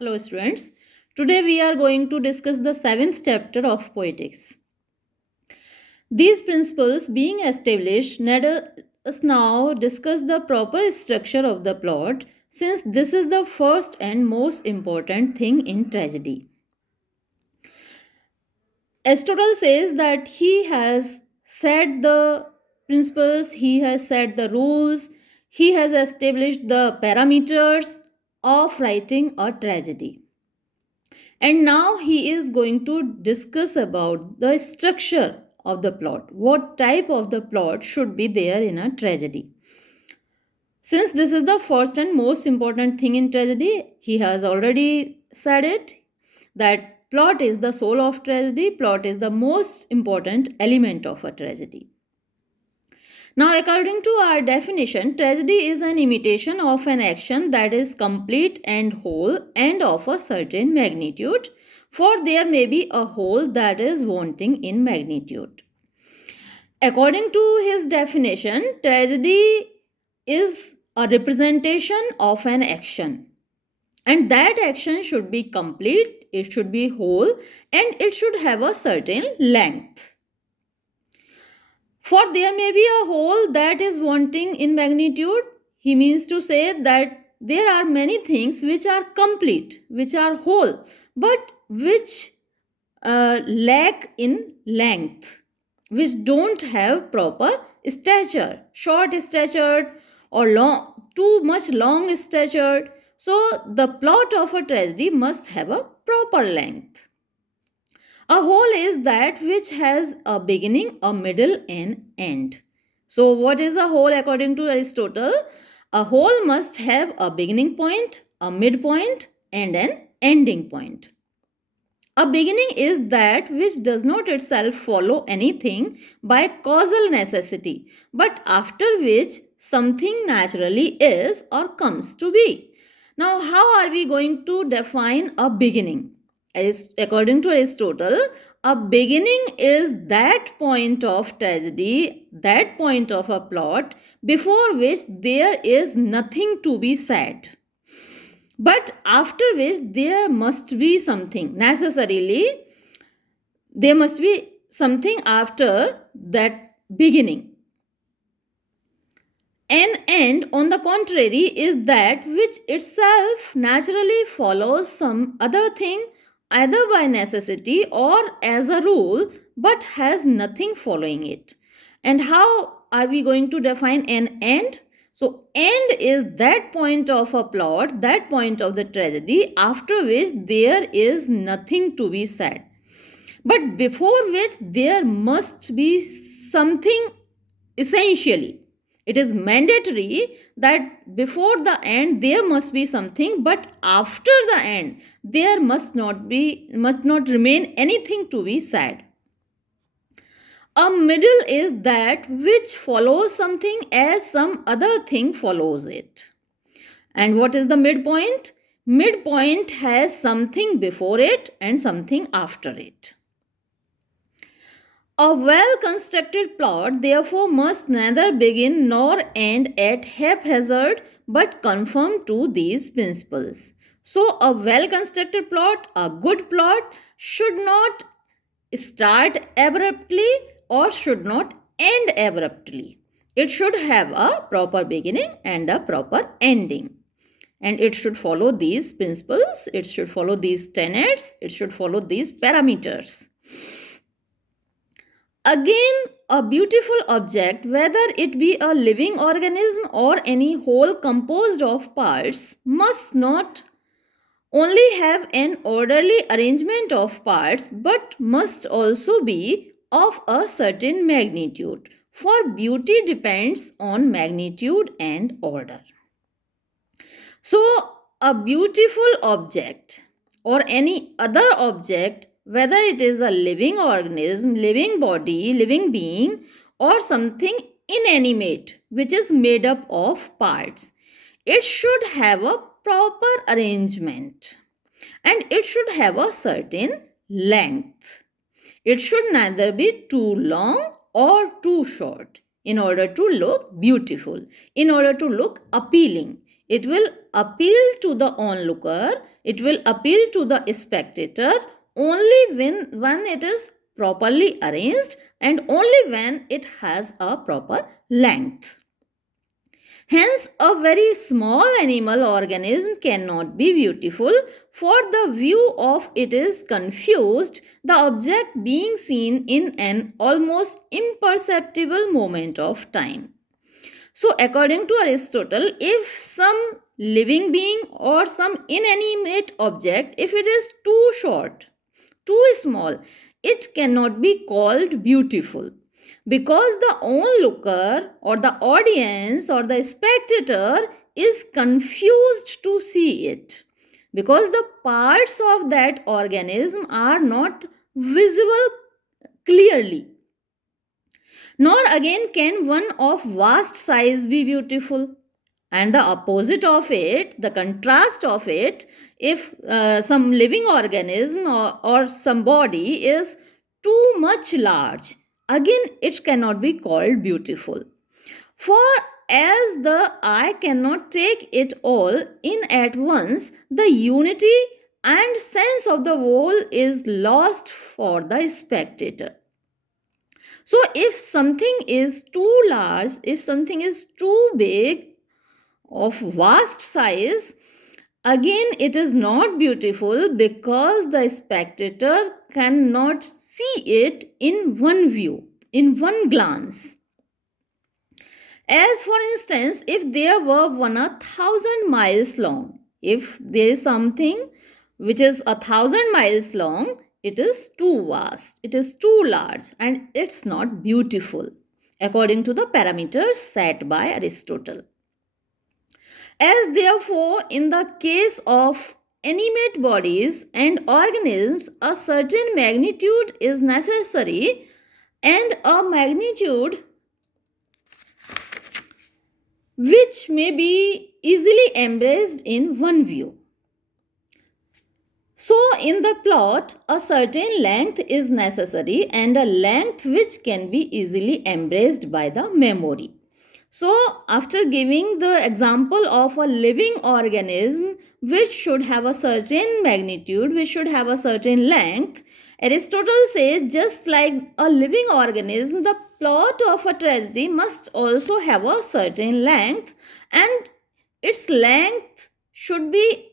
Hello, students. Today we are going to discuss the seventh chapter of Poetics. These principles being established, let us now discuss the proper structure of the plot, since this is the first and most important thing in tragedy. Aristotle says that he has set the principles, he has set the rules, he has established the parameters of writing a tragedy. And now he is going to discuss about the structure of the plot. What type of the plot should be there in a tragedy? Since this is the first and most important thing in tragedy, he has already said it that plot is the soul of tragedy, plot is the most important element of a tragedy. Now, according to our definition, tragedy is an imitation of an action that is complete and whole and of a certain magnitude, for there may be a whole that is wanting in magnitude. According to his definition, tragedy is a representation of an action, and that action should be complete, it should be whole, and it should have a certain length. For there may be a whole that is wanting in magnitude. He means to say that there are many things which are complete, which are whole, but which lack in length, which don't have proper stature, short statured or long, too much long statured. So the plot of a tragedy must have a proper length. A whole is that which has a beginning, a middle, and end. So, what is a whole according to Aristotle? A whole must have a beginning point, a midpoint, and an ending point. A beginning is that which does not itself follow anything by causal necessity, but after which something naturally is or comes to be. Now, how are we going to define a beginning? According to Aristotle, a beginning is that point of tragedy, that point of a plot before which there is nothing to be said, but after which there must be something. Necessarily, there must be something after that beginning. An end, on the contrary, is that which itself naturally follows some other thing, either by necessity or as a rule, but has nothing following it. And how are we going to define an end? So, end is that point of a plot, that point of the tragedy, after which there is nothing to be said, but before which there must be something essentially. It is mandatory that before the end there must be something, but after the end there must not remain anything to be said. A middle is that which follows something as some other thing follows it. And what is the midpoint? Midpoint has something before it and something after it. A well constructed plot, therefore, must neither begin nor end at haphazard but conform to these principles. So, a well constructed plot, a good plot, should not start abruptly or should not end abruptly. It should have a proper beginning and a proper ending. And it should follow these principles, it should follow these tenets, it should follow these parameters. Again, a beautiful object, whether it be a living organism or any whole composed of parts, must not only have an orderly arrangement of parts but must also be of a certain magnitude. For beauty depends on magnitude and order. So, a beautiful object or any other object, whether it is a living organism, living body, living being, or something inanimate which is made up of parts, it should have a proper arrangement and it should have a certain length. It should neither be too long or too short in order to look beautiful, in order to look appealing, it will appeal to the onlooker, it will appeal to the spectator only when it is properly arranged and only when it has a proper length. Hence, a very small animal organism cannot be beautiful, for the view of it is confused, the object being seen in an almost imperceptible moment of time. So, according to Aristotle, if some living being or some inanimate object, if it is too short, too small, it cannot be called beautiful, because the onlooker or the audience or the spectator is confused to see it, because the parts of that organism are not visible clearly. Nor again can one of vast size be beautiful. And the opposite of it, the contrast of it, if some living organism or some body is too much large, again it cannot be called beautiful. For as the eye cannot take it all in at once, the unity and sense of the whole is lost for the spectator. So, if something is too large, if something is too big, of vast size, again it is not beautiful because the spectator cannot see it in one view, in one glance. As for instance, if there were one 1,000 miles long, if there is something which is 1,000 miles long, it is too vast, it is too large, and it's not beautiful, according to the parameters set by Aristotle. As therefore, in the case of animate bodies and organisms, a certain magnitude is necessary, and a magnitude which may be easily embraced in one view. So, in the plot, a certain length is necessary and a length which can be easily embraced by the memory. So, after giving the example of a living organism which should have a certain magnitude, which should have a certain length, Aristotle says just like a living organism, the plot of a tragedy must also have a certain length, and its length should be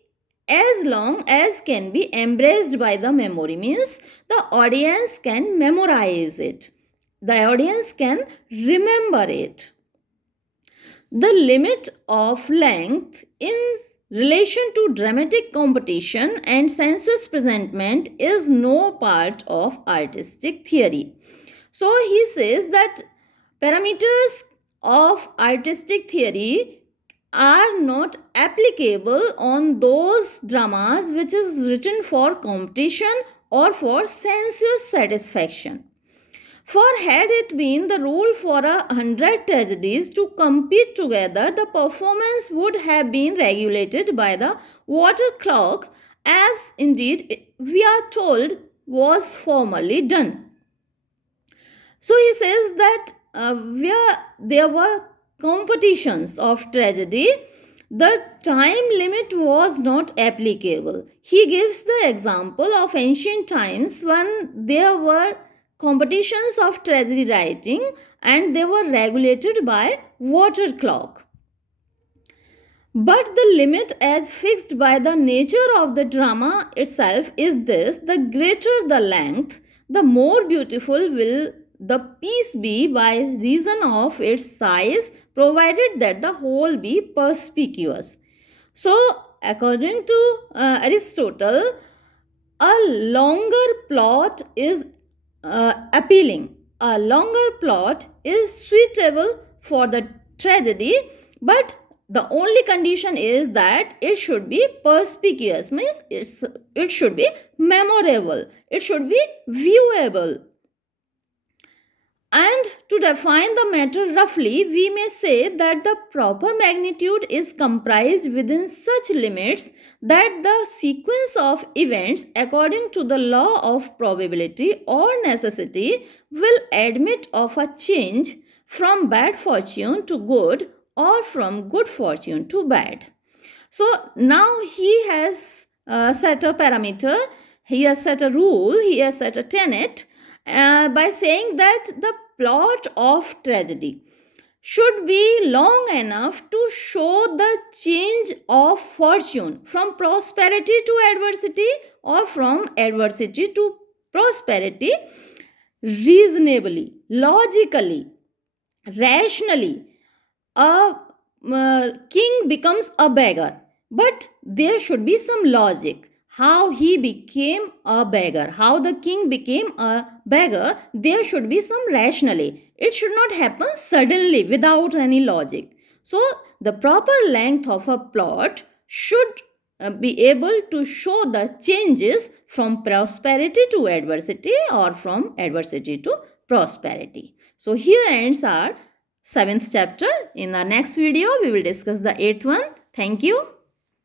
as long as can be embraced by the memory, means the audience can memorize it, the audience can remember it. The limit of length in relation to dramatic competition and sensuous presentment is no part of artistic theory. So he says that parameters of artistic theory are not applicable on those dramas which is written for competition or for sensuous satisfaction. For had it been the rule for 100 tragedies to compete together, the performance would have been regulated by the water clock, as indeed we are told was formerly done. So he says that where there were competitions of tragedy, the time limit was not applicable. He gives the example of ancient times when there were competitions of tragedy writing and they were regulated by water clock. But the limit as fixed by the nature of the drama itself is this: the greater the length, the more beautiful will the piece be by reason of its size, provided that the whole be perspicuous. So, according to Aristotle, a longer plot is appealing. A longer plot is suitable for the tragedy, but the only condition is that it should be perspicuous, means it should be memorable, it should be viewable. And to define the matter roughly, we may say that the proper magnitude is comprised within such limits that the sequence of events according to the law of probability or necessity will admit of a change from bad fortune to good or from good fortune to bad. So now he has set a parameter, he has set a rule, he has set a tenet by saying that the plot of tragedy should be long enough to show the change of fortune from prosperity to adversity or from adversity to prosperity reasonably, logically, rationally. A king becomes a beggar, but there should be some logic. How he became a beggar, how the king became a beggar, there should be some rationally. It should not happen suddenly without any logic. So, the proper length of a plot should be able to show the changes from prosperity to adversity or from adversity to prosperity. So, here ends our 7th chapter. In our next video, we will discuss the 8th one. Thank you.